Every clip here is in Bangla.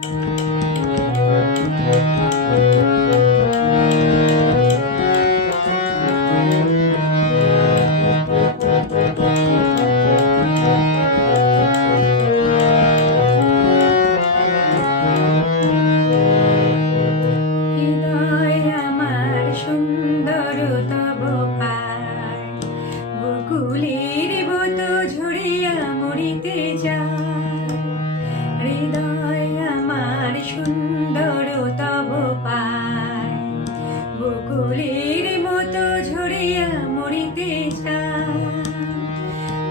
বকুলের মতো ঝরিয়া মরিতে যায়, হৃদয় আমার সুন্দর তব পায়। বকুলের মতো ঝরিয়া মরিতে যায়,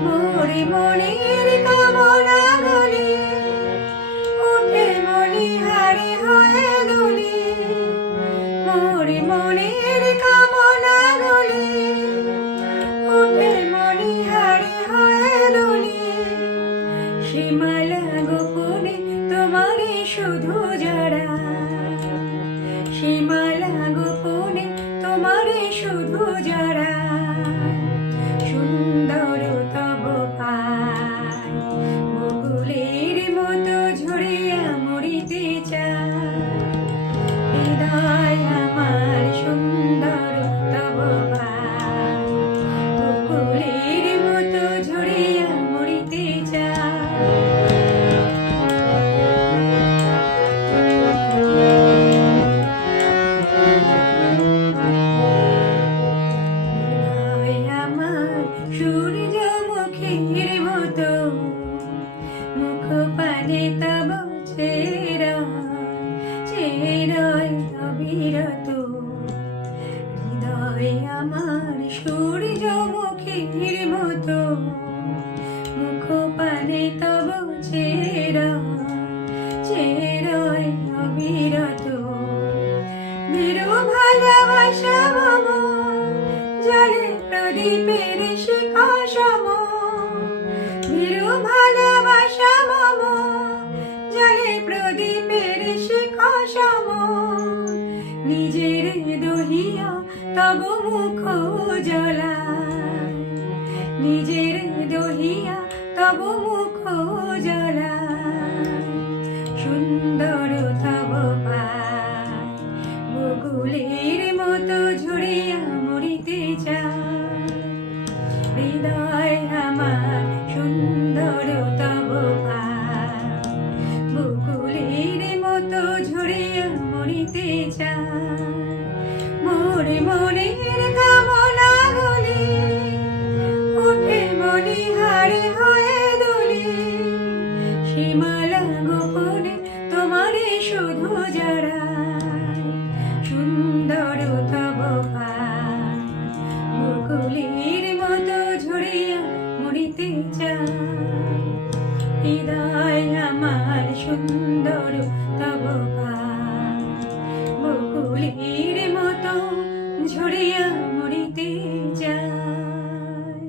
মোরে মনের কামনা গলে উঠে মণিহারে হয়ে দোলে। মোরে মনের কামনা গলে উঠে মণিহারে হয়ে দোলে। সীমালা গোপনে তোমারে শুধু জড়ায়, সীমালা গোপনে তোমারে শুধু জড়ায়। সুন্দর তব পায়, বকুলের মতো ঝরিয়া মরিতে চায়। হৃদয় আমার সুন্দর তব পায়, বকুলের মতো ঝরিয়া মরিতে চায়। হৃদয় আমার সূর্যমুখীর মতো, মুখ পানে তব চেরা চেরায় অবিরত। হৃদয় আমার সূর্যমুখীর মতো, মুখ পানে তব চেরা চেরায় অবিরত। মেরু ভালোবাসা মম জলে প্রদীপের শিখা সম। মেরু ভালোবাসা মম জলে প্রদীপের শিখা সম। নিজের দহিয়া তব মুখ জ্বলায়, নিজের দহিয়া তব মুখ জ্বলায়। সুন্দর তব পায়, বকুলের মতো ঝরিয়া মরিতে চায়। হৃদয় আমার সুন্দর তব পায়, বকুলের মতো ঝরিয়া মরিতে চায়। মোরে মনের কামনা গলে উঠে মণিহারে হয়ে দোলে। সীমালা গোপনে তোমারে শুধু জড়ায়, সুন্দর তব পায়, বকুলের মতো ঝরিয়া মরিতে চায়। হৃদয় আমার সুন্দর তব পায়, বকুলের মতো ঝরিয়া মরিতে